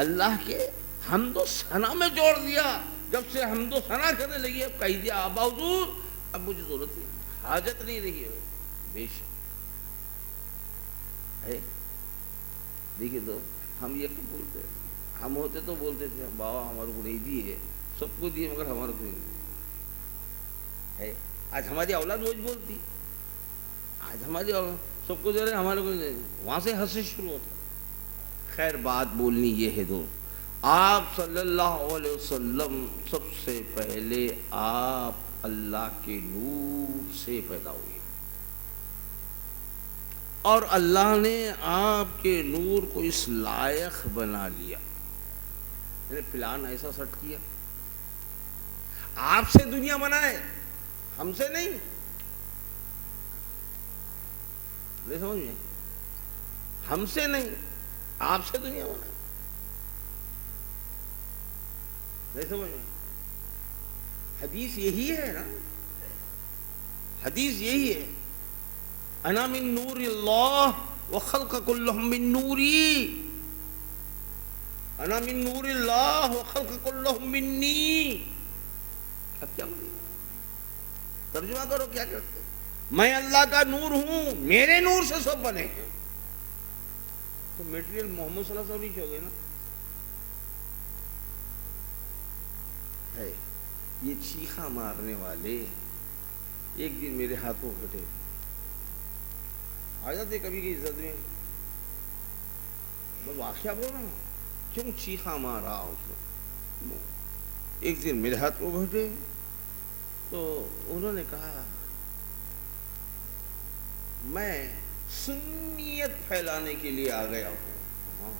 اللہ کے حمد و ثنا میں جوڑ دیا. جب سے حمد و ثنا کرنے لگی اب کہہ دیا آبا حضور اب مجھے ضرورت نہیں, حاجت نہیں رہی ہے. بے شک ہے. دیکھیے تو ہم یہ کب بولتے ہیں, ہم ہوتے تو بولتے تھے بابا ہمارے کو نہیں دیے, سب کو دیے مگر ہمارے کو نہیں دیے ہے. آج ہماری اولاد روز بولتی, آج ہماری سب کو دے رہے ہمارے کو نہیں دے رہے, وہاں سے ہنسی شروع ہوتا. خیر بات بولنی یہ ہے دوست, آپ صلی اللہ علیہ وسلم سب سے پہلے آپ اللہ کے نور سے پیدا ہوئے, اور اللہ نے آپ کے نور کو اس لائق بنا لیا, یعنی پلان ایسا سیٹ کیا آپ سے دنیا بنائے, ہم سے نہیں. نہیں سمجھ میں, ہم سے نہیں, آپ سے دنیا بنائے. نہیں سمجھ میں, حدیث یہی ہے نا, حدیث یہی ہے, انا من نور اللہ وخلق كلهم من نوری, انا من نور اللہ وخلق كلهم منی. اب کیا بولے, ترجمہ کرو کیا کرتے, میں اللہ کا نور ہوں, میرے نور سے سب بنے ہیں. تو میٹیریل محمد صلی اللہ علیہ وسلم ہی ہو گئے نا. ہے یہ چیخا مارنے والے ایک دن میرے ہاتھوں گھٹے آ جاتے کبھی کی عزت میں, میں واقعہ بول رہا ہوں, کیوں چیخا مارا اس نے. ایک دن میرے ہاتھ کو گھٹے تو انہوں نے کہا میں سنیت پھیلانے کے لیے آ گیا ہوں. ہاں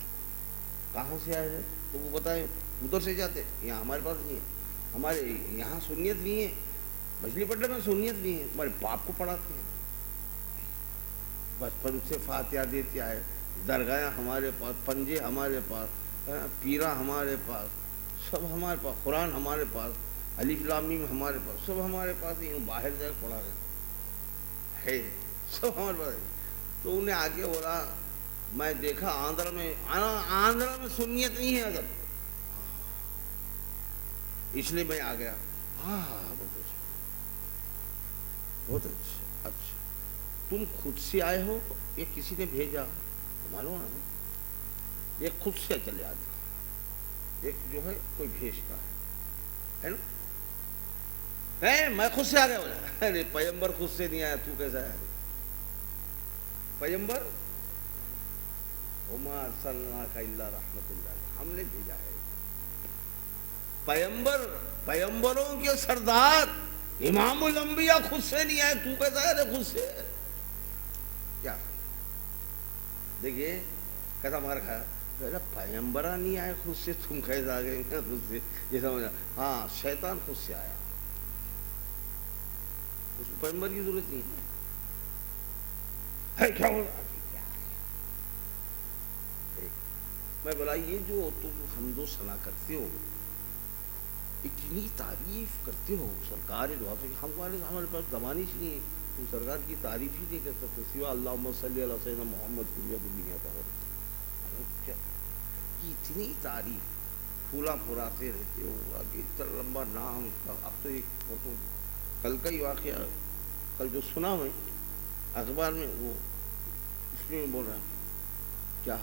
کہاں سے آئے ہیں تو وہ بتائے, ادھر سے جاتے, یہاں ہمارے پاس نہیں ہے, ہمارے یہاں سنیت بھی ہے, مچھلی پٹے میں سنیت بھی ہے, ہمارے باپ کو پڑھاتے ہیں, بچپن سے فاتحہ دیتے آئے, درگاہ ہمارے پاس, پنجے ہمارے پاس, پیرا ہمارے پاس, سب ہمارے پاس, قرآن ہمارے پاس, الف لام میم ہمارے پاس, سب ہمارے پاس ہی, باہر جا کے پڑھا رہے ہے, سب ہمارے پاس ہے. تو انہیں آگے بولا, میں دیکھا آندھرا میں سنیت نہیں ہے اگر, اس لیے میں آ گیا. ہاں بہت اچھا, اچھا تم خود سے آئے ہو یا کسی نے بھیجا, معلوم ہے ایک خود سے چلے آتا, ایک جو ہے کوئی بھیجتا ہے نا. میں خود سے آ گیا, بولا ارے پیغمبر خود سے نہیں آیا, تو کیسا ہے پیغمبر, وما ارسلناک الا رحمۃ اللہ, ہم نے بھیجا ہے پیغمبر, پیغمبروں کے سردار امام الانبیاء خود سے نہیں آئے, تو کیسا ہے خود سے. کیا دیکھیے کیسا مار کھایا, پیغمبرہ نہیں آئے خود سے, تم کیسے آ گئے خود سے, یہ سمجھا. ہاں شیطان خود سے آیا, اس کو پیغمبر کی ضرورت نہیں ہے. کیا ہو رہا میں بولا, یہ جو تم حمد و ثنا کرتے ہو, اتنی تعریف کرتے ہو سرکار دعا سے, ہمارے پاس زبان ہی نہیں ہے, تم سرکار کی تعریف ہی نہیں کر سکتے سوا اللہم صلی علی سیدنا محمد کی دنیا پر. اتنی تعریف پھولا پھراتے رہتے ہو, آگے اتنا لمبا نام اس کا. اب تو ایک کل کا ہی واقعہ, کل جو سنا میں اخبار میں, وہ اس میں بول رہا ہے کیا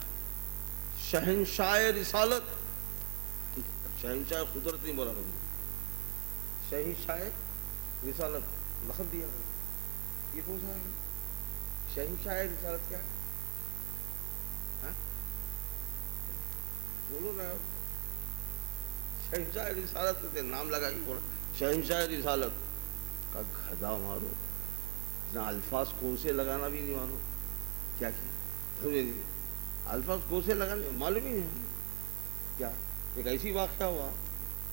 شہنشاہ رسالت, شہنشاہ قدرت نہیں بولا کروں, شہنشاہ رسالت لقب دیا. یہ کون سا ہے شہنشاہ رسالت, کیا ہے بولو نا, شہنشاہ رسالت کے نام لگا کے بولا شہنشاہ رسالت کا گھدا مارو, اتنا الفاظ کون سے لگانا بھی نہیں معلوم. کیا الفاظ کون سے لگانے معلوم ہی نہیں. کیا ایک ایسی واقعہ ہوا,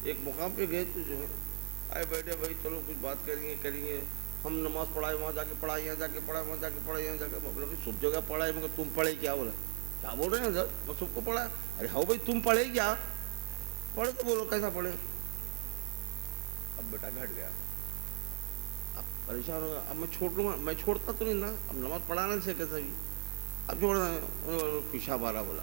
ایک مقام پہ گئے تو جو ہے آئے بیٹھے, بھائی چلو کچھ بات کریں گے, ہم نماز پڑھائے, وہاں جا کے پڑھائے, یہاں جا کے پڑھائے, وہاں جا کے پڑھائے, یہاں جا کے, بولے سب جگہ پڑھائے مگر تم پڑھے کیا, بولا کیا بول رہے ہیں سر, میں سب کو پڑھا. ارے ہاؤ بھائی تم پڑھے کیا, پڑھے تو بولو کیسا پڑھے. اب بیٹا گھٹ گیا, اب پریشان ہوگا, اب میں چھوڑ لوں گا, میں چھوڑتا تو نہیں نا, اب نماز پڑھانے سے کیسا بھی, اب چھوڑ پیشاب آ رہا. بولا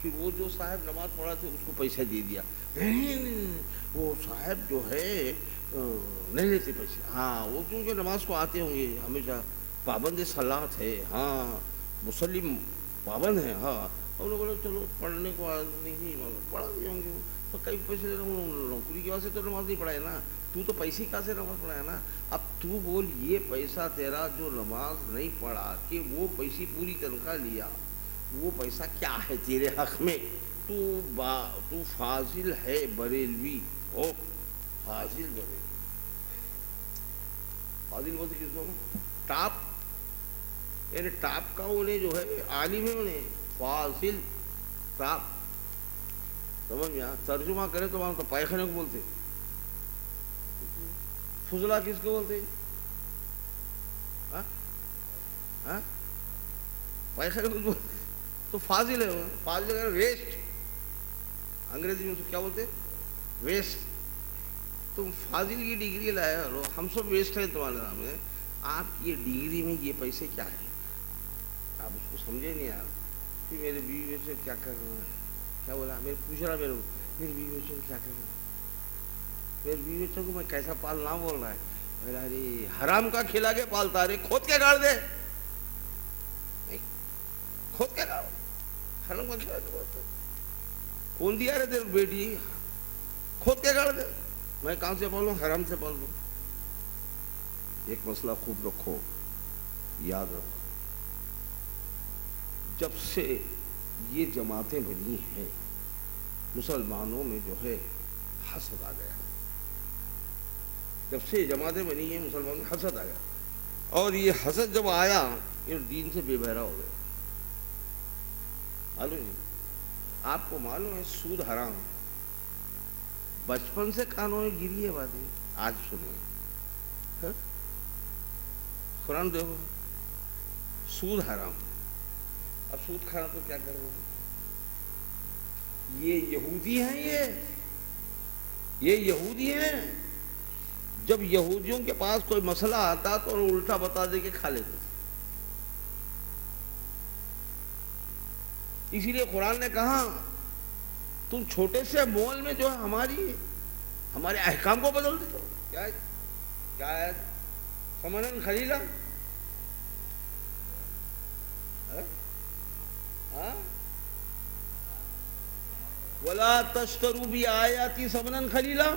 پھر وہ جو صاحب نماز پڑھا تھے اس کو پیسہ دے دیا. نہیں وہ صاحب جو ہے نہیں لیتے پیسے. ہاں وہ کیونکہ نماز کو آتے ہوں گے ہمیشہ, پابند صلاۃ ہے, ہاں مسلم پابند ہیں. ہاں ہم لوگ بولے چلو پڑھنے کو نہیں پڑھا دیں ہوں گے, تو کئی پیسے نوکری کی وجہ سے تو نماز نہیں پڑھائے نا, تو پیسے کہاں سے نماز پڑھایا نا. اب تو بول یہ پیسہ تیرا جو نماز نہیں پڑھا کہ وہ پیسے پوری تنخواہ لیا, وہ پیسہ کیا ہے تیرے حق میں؟ تو فاضل ہے بریلوی, او فاضل بریلوی. فاضل بولتے کس کو؟ ٹاپ, یعنی ٹاپ کا انہیں جو ہے عالم ہے انہیں فاضل ٹاپ. سمجھ میں ترجمہ کرے تو وہاں تو پائخانے کو بولتے, فضلہ کس کو بولتے؟ پائخانے کو بولتے. تو فاضل ہے, فاضل ہے ویسٹ, انگریزی میں کیا بولتے؟ ویسٹ. تم فاضل کی ڈگری لایا کرو, ہم سب ویسٹ ہیں تمہارے سامنے. آپ کی یہ ڈگری میں یہ پیسے کیا ہے آپ اس کو سمجھے نہیں یار. پھر میرے بیوی سے کیا کرنا ہے, کیا بولا میرے پوچھ رہا میری بیوی بچوں کو کیا کرنا ہے, میرے بیوی بچوں کو میں کیسا پالنا بول رہا ہے. میرا ارے حرام کا کھلا کے پالتا, رے کھود کے گاڑ دے, کھود کے گاڑ, حرام کا کھلا کے پالتا. کون دیا رے تیرے بیٹی, کھود کے گاڑ دے. میں کہاں سے پالوں؟ حرام سے پال دوں. ایک مسئلہ خوب رکھو, یاد رکھو, جب سے یہ جماعتیں بنی ہیں مسلمانوں میں جو ہے حسد آ گیا. جب سے جماعتیں بنی ہیں مسلمانوں میں حسد آ گیا, اور یہ حسد جب آیا یہ دین سے بے بہرا ہو گیا. معلوم نہیں آپ کو, معلوم ہے سود حرام, بچپن سے کانوں میں گری ہے باتیں, آج سنیں قرآن دیکھو, سود حرام. اب سود کھانا تو کیا کروں, یہ یہودی ہیں, یہ یہودی ہیں. جب یہودیوں کے پاس کوئی مسئلہ آتا تو الٹا بتا دے کے کھا لیتے. اسی لیے قرآن نے کہا تم چھوٹے سے مول میں جو ہے ہمارے احکام کو بدل دیتے ہو. کیا ہے ثمناً خلیلا, ولا تشتروا بآیاتی ثمنا خلیلا.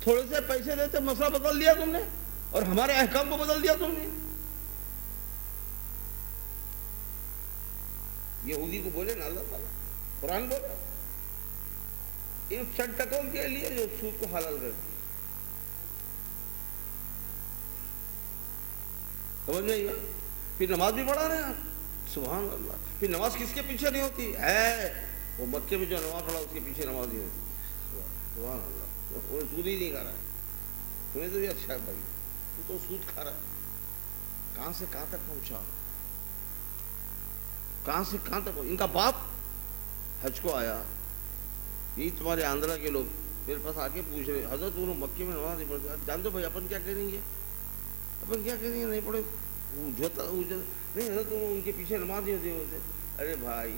تھوڑے سے پیسے دیتے مسئلہ بدل دیا تم نے, اور ہمارے احکام کو بدل دیا تم نے. یہودی کو بولے نا اللہ تعالیٰ, قرآن بولے ان چٹکوں کے لیے جو سود کو حلال کر دیا. سمجھ میں, پھر نماز بھی پڑھا رہے ہیں آپ, سبحان اللہ. پھر نماز کس کے پیچھے نہیں ہوتی ہے, وہ مکے میں جو نماز پڑھا اس کے پیچھے نماز نہیں ہوتی. سبحان اللہ, وہ سود ہی نہیں کھا رہا ہے. تمہیں تو بھی اچھا ہے بھائی, تو سود کھا رہا ہے. کہاں سے کہاں تک پہنچا, کہاں سے کہاں تک. ان کا باپ حج کو آیا, یہی تمہارے آندھرا کے لوگ میرے پاس آ کے پوچھ رہے, حضرت انہوں مکے میں نماز نہیں پڑھتے, جان دو بھائی اپن کیا کریں گے, اپن کیا کریں گے, نہیں پڑھے نہیں حضرت ان کے پیچھے نماز نہیں ہوتی. ارے بھائی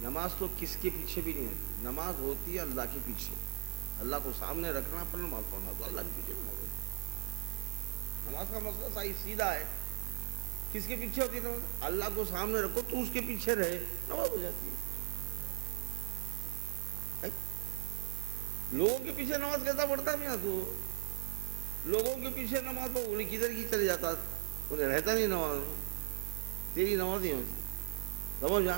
نماز تو کس کے پیچھے بھی نہیں ہوتی, نماز ہوتی ہے اللہ کے پیچھے. اللہ کو سامنے رکھنا پر نماز پڑھنا, تو اللہ کے پیچھے نماز ہوتی. نماز کا مسئلہ صحیح سیدھا ہے. کس کے پیچھے ہوتی ہے نماز؟ اللہ کو سامنے رکھو تو اس کے پیچھے رہے, نماز ہو جاتی ہے. لوگوں کے پیچھے نماز کیسا پڑھتا ہے میاں, تو لوگوں کے پیچھے نماز تو انہیں کدھر کی چلے جاتا, انہیں رہتا نہیں نماز میں. تیری نماز نہیں ہوتی. سمجھ جا,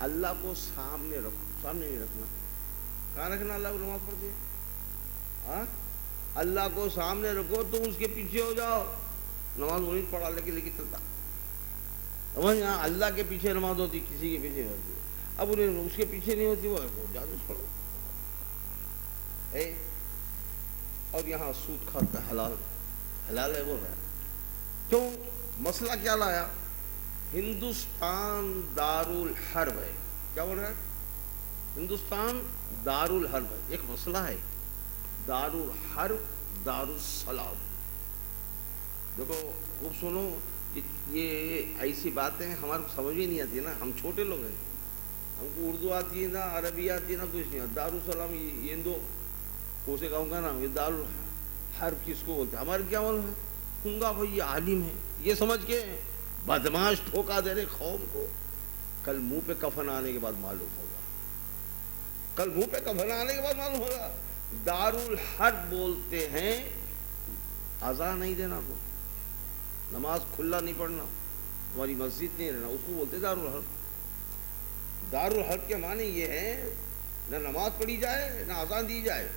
اللہ کو سامنے رکھو, سامنے نہیں رکھنا. کہاں رکھنا اللہ کو نماز پڑھتی ہے؟ ہاں, اللہ کو سامنے رکھو تو اس کے پیچھے ہو جاؤ. نماز انہیں پڑھا لیکن چلتا. سمجھ جا, اللہ کے پیچھے نماز ہوتی, کسی کے پیچھے نہیں ہوتی. اب انہیں اس کے پیچھے نہیں ہوتی, وہ جادو پڑھو. اور یہاں سود کھاتا حلال, حلال ہے بول رہا ہے. کیوں, مسئلہ کیا لایا؟ ہندوستان دارالحرب ہے. کیا بول رہا ہے؟ ہندوستان دارالحرب ہے. ایک مسئلہ ہے دارالحرب دارالسلام. دیکھو خوب سنو, یہ ایسی باتیں ہمارے کو سمجھ ہی نہیں آتی نا, ہم چھوٹے لوگ ہیں. ہم کو اردو آتی ہے نا عربی آتی ہے نا کچھ نہیں. دارالسلام یہ دو کوسے گاؤں کا نام, یہ دارالحرب کس کو بولتے ہیں؟ ہمارے کیا معلوم ہے, ہوں بھائی یہ عالم ہے, یہ سمجھ کے بدماش ٹھوکا دے رہے قوم کو. کل منہ پہ کفن آنے کے بعد معلوم ہوگا, کل منہ پہ کفن آنے کے بعد معلوم ہوگا. دارالحرب بولتے ہیں اذان نہیں دینا, تو نماز کھلا نہیں پڑھنا, تمہاری مسجد نہیں رہنا, اس کو بولتے دارالحرب. دارالحرب کے معنی یہ ہے نہ نماز پڑھی جائے نہ اذان دی جائے,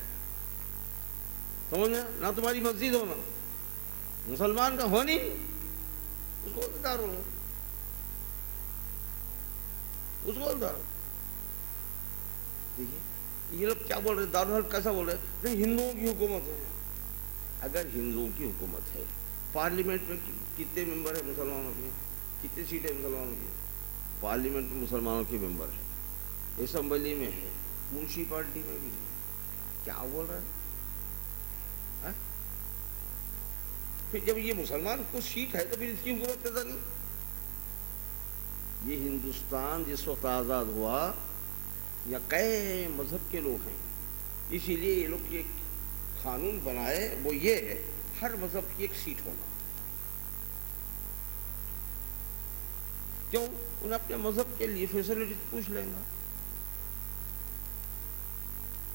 سمجھنا, نہ تمہاری مسجد ہونا, مسلمان کا ہونی, اس کو بولتے دارالحرب, اس کو بولتا. دیکھیے یہ لوگ کیا بول رہے ہیں, دارالحرب کیسا بول رہے ہیں, نہیں ہندوؤں کی حکومت ہے. اگر ہندوؤں کی حکومت ہے, پارلیمنٹ میں کتنے ممبر ہیں مسلمانوں کے, کتنی سیٹیں مسلمانوں کی, پارلیمنٹ میں مسلمانوں کے ممبر ہیں, اسمبلی میں ہے, میونسپلٹی میں بھی ہے, کیا بول رہا ہے. پھر جب یہ مسلمان کو سیٹ ہے تو پھر اس کی حکومت کیسا نہیں. یہ ہندوستان جس وقت آزاد ہوا, یا کئی مذہب کے لوگ ہیں, اسی لیے یہ لوگ ایک قانون بنائے, وہ یہ ہے ہر مذہب کی ایک سیٹ ہونا. کیوں, انہیں اپنے مذہب کے لیے فیسلٹی پوچھ لیں گا.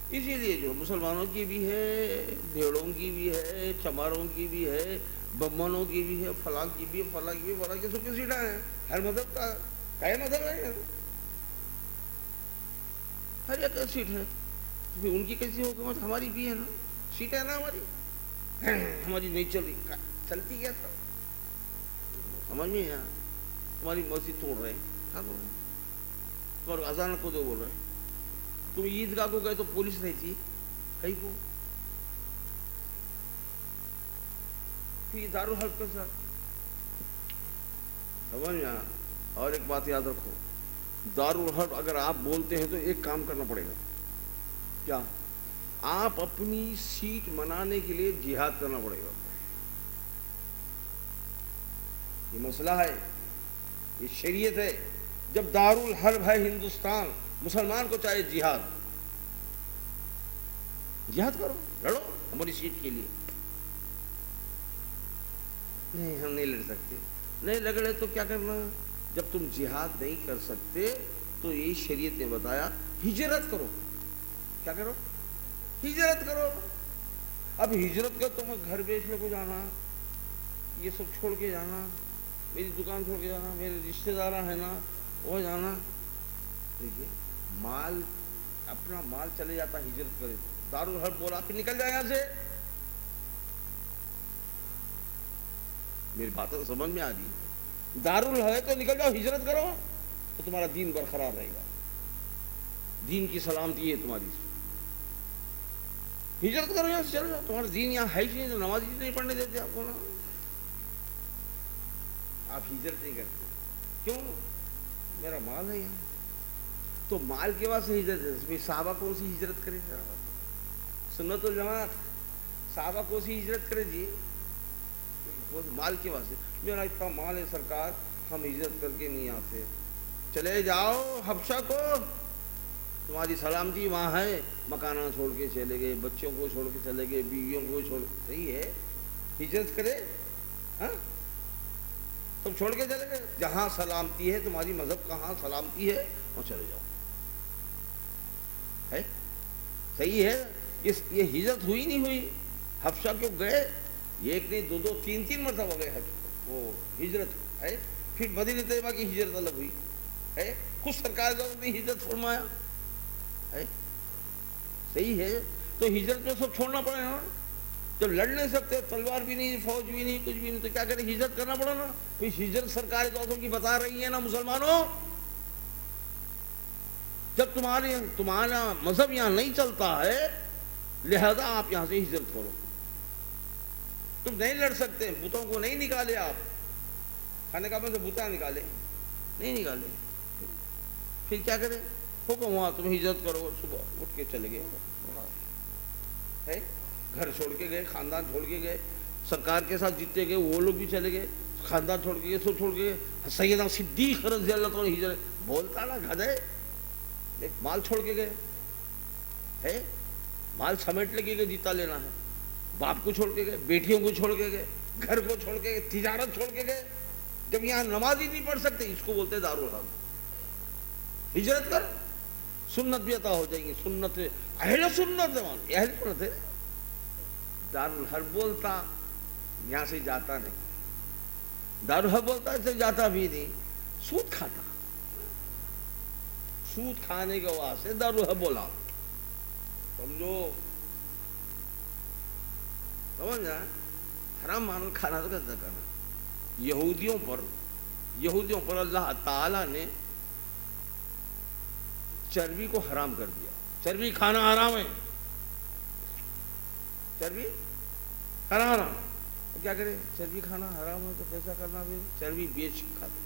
اسی لیے جو مسلمانوں کی بھی ہے, بھیڑوں کی بھی ہے, چماروں کی بھی ہے, بمنوں کی بھی ہے, فلاں کی بھی ہے, فلاں کی بھی, فلاں کی, سب کی سیٹیں ہیں. ہر مذہب کا کئی مذہب ہے, ہر ایک سیٹ ہے. پھر ان کی کیسی حکومت, ہماری بھی ہے نا, سیٹ ہے نا ہماری, ہماری نہیں چل رہی, چلتی کیا تھا سمجھ میں ہے. تمہاری مسجد توڑ رہے ہیں, کیا بول رہے ہیں, تمہارا اذان کو دو بول رہے ہیں, تم عیدگاہ کو گئے تو پولیس نہیں تھی کہیں کو, پھر دارالحرب کے ساتھ سمجھ میں. اور ایک بات یاد رکھو, دارالحرب اگر آپ بولتے ہیں تو ایک کام کرنا پڑے گا. کیا, آپ اپنی سیٹ منانے کے لیے جہاد کرنا پڑے گا. یہ مسئلہ ہے, یہ شریعت ہے. جب دارالحرب ہے ہندوستان, مسلمان کو چاہے جہاد, جہاد کرو, لڑو ہماری سیٹ کے لیے. نہیں ہم نہیں لڑ سکتے, نہیں لگڑے تو کیا کرنا. جب تم جہاد نہیں کر سکتے تو یہ شریعت نے بتایا ہجرت کرو. کیا کرو, ہجرت کرو. اب ہجرت کر تمہیں گھر بیچنے کو جانا, یہ سب چھوڑ کے جانا, میری دکان چھوڑ کے جانا, میرے رشتہ دار ہیں نا وہ جانا. دیکھیے مال, اپنا مال چلے جاتا, ہجرت کرے. دارالحرب بولا کہ نکل جائے یہاں سے. میری باتیں سمجھ میں آ رہی ہے. دارالحرب ہے تو نکل جاؤ, ہجرت کرو, تو تمہارا دین برقرار رہے گا, دین کی سلامتی ہے تمہاری. ہجرت کرو, یہاں سے چل جاؤ, تمہارا دین یہاں ہے ہی نہیں, نماز نہیں پڑھنے دیتے آپ کو نا. آپ ہجرت نہیں کرتے, کیوں, میرا مال ہے یہاں. تو مال کے بعد سے ہجرت, صحابہ کون سی ہجرت کرے, سنت الجماعت, صحابہ کون سی ہجرت کرے جی, مال کے واسطے. میرا اتنا مال ہے سرکار, ہم ہجرت کر کے نہیں آتے. چلے جاؤ حبشہ کو, تمہاری سلامتی وہاں ہے. مکانہ چھوڑ کے چلے گئے, بچوں کو چھوڑ کے چلے گئے, بیویوں کو چھوڑ, صحیح ہے, ہجرت کرے, ہاں سب چھوڑ کے چلے گئے. جہاں سلامتی ہے, تمہاری مذہب کہاں سلامتی ہے وہاں چلے جاؤ, ہے صحیح ہے. یہ ہجرت ہوئی نہیں ہوئی, حبشہ کیوں گئے, یہ ایک نہیں دو دو تین تین مرتبہ گئے وہ ہجرت ہے. پھر مدینہ طیبہ کی ہجرت الگ ہوئی ہے, خود سرکار نے ہجرت فرمایا ہے, صحیح ہے. تو ہجرت میں سب چھوڑنا پڑے نا, جب لڑ نہیں سکتے, تلوار بھی نہیں, فوج بھی نہیں, کچھ بھی نہیں, تو کیا کریں, ہجرت کرنا پڑا نا. پھر ہجرت سرکار دوستوں کی بتا رہی ہے نا مسلمانوں, جب تمہارا مذہب یہاں نہیں چلتا ہے, لہذا آپ یہاں سے ہجرت کرو. تم نہیں لڑ سکتے, بتوں کو نہیں نکالے, آپ کھانے کا میں سے بوتا نکالے نہیں نکالے, پھر کیا کرے, حکم ہوا تم ہجرت کرو. صبح اٹھ کے چلے گئے, گھر چھوڑ کے گئے, خاندان چھوڑ کے گئے, سرکار کے ساتھ جتنے گئے وہ لوگ بھی چلے گئے, خاندان چھوڑ کے گئے, سب چھوڑ کے گئے. سیدنا صدیق رضی اللہ عنہ ہجرت, بولتا نا گدھے, ایک مال چھوڑ کے گئے ہے، مال سمیٹ لے کے گئے جیتا لینا ہے، باپ کو چھوڑ کے گئے، بیٹیوں کو چھوڑ کے گئے، گھر کو چھوڑ کے گئے، تجارت چھوڑ کے گئے. جب یہاں نماز ہی نہیں پڑھ سکتے، اس کو بولتے دارالحرب. ہجرت کر، سنت بھی عطا ہو جائیں گی. سنت اہل سنت ہے، اہل سنت ہے. دارالحرب بولتا یہاں سے جاتا نہیں، دارالحرب بولتا ایسے جاتا بھی نہیں، سود کھاتا. سود کھانے کے واسطے دارالحرب بولا. سمجھو، سمجھا؟ حرام مال کھانا تو کیسا کرنا. یہودیوں پر اللہ تعالیٰ نے چربی کو حرام کر دیا. چربی کھانا حرام ہے، چربی کھانا حرام. کیا کرے؟ چربی کھانا حرام ہے تو کیسا کرنا؟ پھر چربی بیچ کھاتے.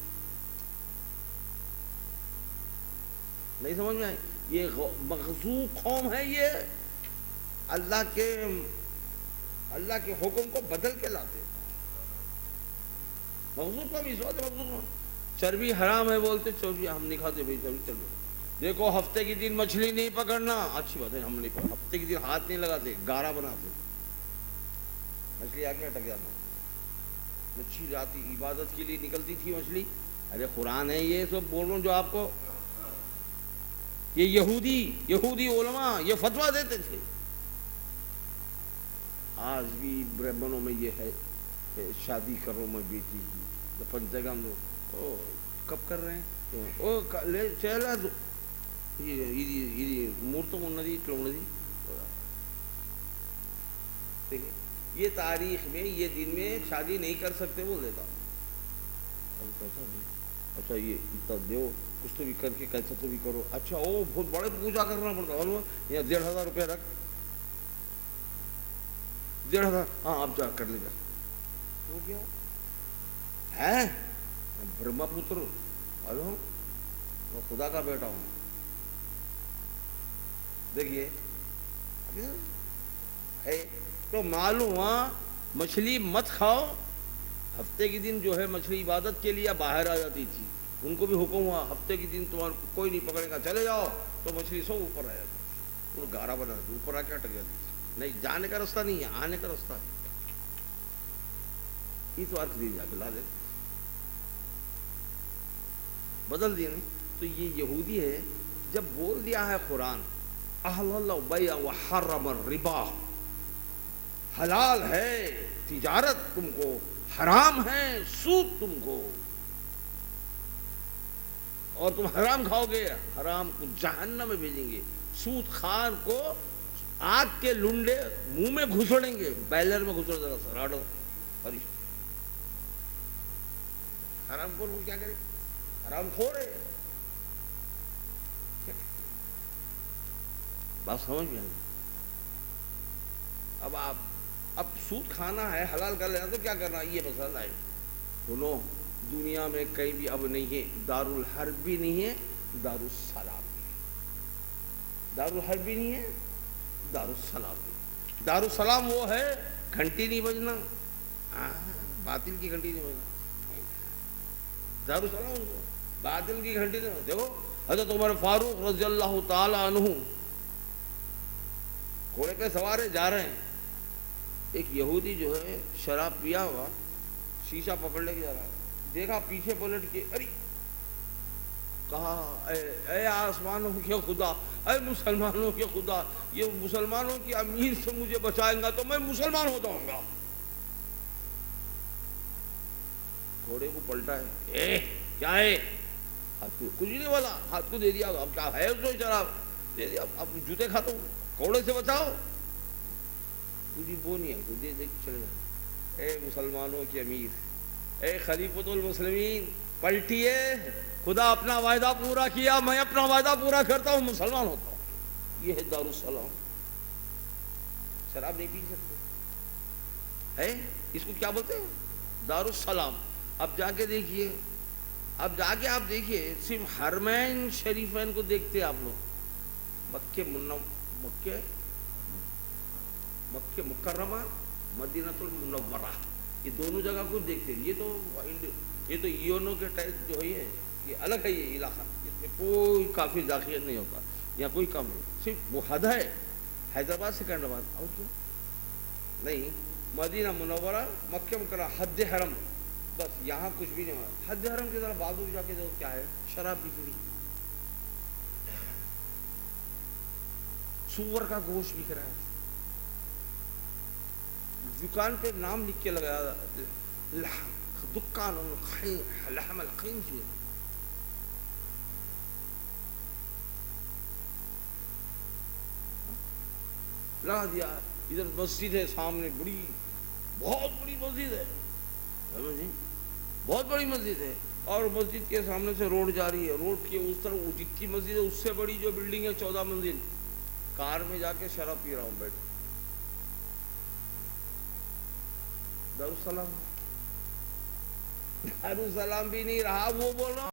نہیں سمجھ میں آئی؟ یہ مغزو قوم ہے، یہ اللہ کے حکم کو بدل کے لاتے. مغزو قوم اس وقت مغزو قوم. چربی حرام ہے بولتے، چربی ہم نہیں کھاتے بھائی، چربی چربی. دیکھو ہفتے کے دن مچھلی نہیں پکڑنا، اچھی بات ہے، ہم نہیں پکڑ. ہفتے کے دن ہاتھ نہیں لگاتے، گارا بناتے، مچھلی آ کے اٹک جانا. مچھلی آتی، عبادت کے لیے نکلتی تھی مچھلی. ارے قرآن ہے یہ سب بول رہا ہوں جو آپ کو. یہ یہودی علماء یہ فتویٰ دیتے تھے. آج بھی برہمنوں میں یہ ہے کہ شادی کرو میں بیٹی کی تو پنچگم دو. او کب کر رہے ہیں؟ او لے چلا دو ఇది ముహూర్తం ఉన్నది ఇట్లా ఉన్నది. دیکھیں یہ تاریخ میں یہ دن میں شادی نہیں کر سکتے بول دیتا. اچھا یہ اتنا دیو کچھ تو بھی کر کے کیسا تو بھی کرو. اچھا وہ بہت بڑے پوجا کرنا پڑتا ہے. یا 1,500 روپے رکھ، 1,500. ہاں اب جا کر لے جا. وہ کیا ہے؟ برہما پتر معلوم، میں خدا کا بیٹا ہوں. دیکھیے ہے تو معلوم ہوا مچھلی مت کھاؤ. ہفتے کے دن جو ہے مچھلی عبادت کے لیے باہر آ جاتی تھی، ان کو بھی حکم ہوا ہفتے کے دن تمہارا کوئی نہیں پکڑے گا، چلے جاؤ. تو مچھلی سو اوپر آ جاتی، وہ گارا بنا دیتی، اوپر آ کے اٹک جاتی. نہیں جانے کا راستہ نہیں ہے، آنے کا راستہ ہے. یہ تو ارک دی جا کے لا دے بدل دیے نہیں. تو یہ یہودی ہے. جب بول دیا ہے قرآن احل البیع وحرم الربا، حلال ہے تجارت تم کو، حرام ہے سود تم کو، اور تم حرام کھاؤ گے حرام کو جہنم میں بھیجیں گے. سود خار کو آگ کے لنڈے منہ میں گھسڑیں گے، بیلر میں گھسڑ ذرا سا راڑو. حرام خور کو کیا کرے؟ حرام خور ہے. بات سمجھ میں آئی؟ اب سود کھانا ہے، حلال کر لینا تو کیا کرنا؟ یہ مسئلہ ہے. سنو، دنیا میں کہیں بھی اب نہیں ہے، دارالحرب بھی نہیں ہے، دارالسلام بھی ہے. دارالحرب بھی نہیں ہے، دارالسلام بھی. دارالسلام وہ ہے گھنٹی نہیں بجنا، باطل کی گھنٹی نہیں بجنا. دارالسلام باطل کی گھنٹی نہیں. دیکھو حضرت عمر فاروق رضی اللہ تعالی عنہ گھوڑے پہ سوارے جا رہے ہیں. ایک یہودی جو ہے شراب پیا ہوا شیشہ پکڑ لے کے جا رہا ہے. دیکھا پیچھے پلٹ کے، ارے کہا اے آسمانوں کے خدا، اے مسلمانوں کے خدا، یہ مسلمانوں کی امیر سے مجھے بچائیں گا تو میں مسلمان ہو جاؤں گا. گھوڑے کو پلٹا ہے، کیا ہے؟ ہاتھ کو کچھ نہیں بولا، ہاتھ کو دے دیا. اب کیا ہے اس کو شراب دے دیا. اب جوتے کھاتا ہوں، گھوڑے سے بچاؤ. تجھے وہ نہیں ہے، تجھے دیکھ چلے جائے. اے مسلمانوں کے امیر، اے خلیفۃ المسلمین، پلٹیے. خدا اپنا وعدہ پورا کیا، میں اپنا وعدہ پورا کرتا ہوں، مسلمان ہوتا ہوں. یہ ہے دارالسلام. شراب نہیں پی سکتے ہے، اس کو کیا بولتے ہیں؟ دارالسلام. اب جا کے دیکھیے، اب جا کے آپ دیکھیے، صرف حرمین شریفین کو دیکھتے آپ لوگ. مکہ مکرمہ، مدینہ المنورہ، یہ دونوں جگہ کو دیکھتے ہیں. یہ تو یونو کے ٹائپ جو ہے یہ الگ ہے، یہ علاقہ. یہ میں کوئی کافر داخل نہیں ہوتا، یہاں کوئی کام نہیں، صرف وہ حد ہے حیدرآباد سکندرآباد، اور کیا نہیں. مدینہ منورہ مکہ مکرمہ حد حرم، بس یہاں کچھ بھی نہیں ہوا. حد حرم کی طرف بازو جا کے دیکھو کیا ہے، شراب بک رہی، سور کا گوشت بک رہا ہے. دکان پہ نام لکھ کے لگایا دکان لحم الخنزیر. لگا دیا. ادھر مسجد ہے سامنے بڑی، بہت بڑی مسجد ہے، بہت بڑی مسجد ہے، اور مسجد کے سامنے سے روڈ جا رہی ہے، روڈ کی اس طرف جتنی مسجد ہے اس سے بڑی جو بلڈنگ ہے 14 منزل، کار میں جا کے شراب پی رہا ہوں بیٹھ. دارالسلام، دارالسلام بھی نہیں رہا، وہ بول رہا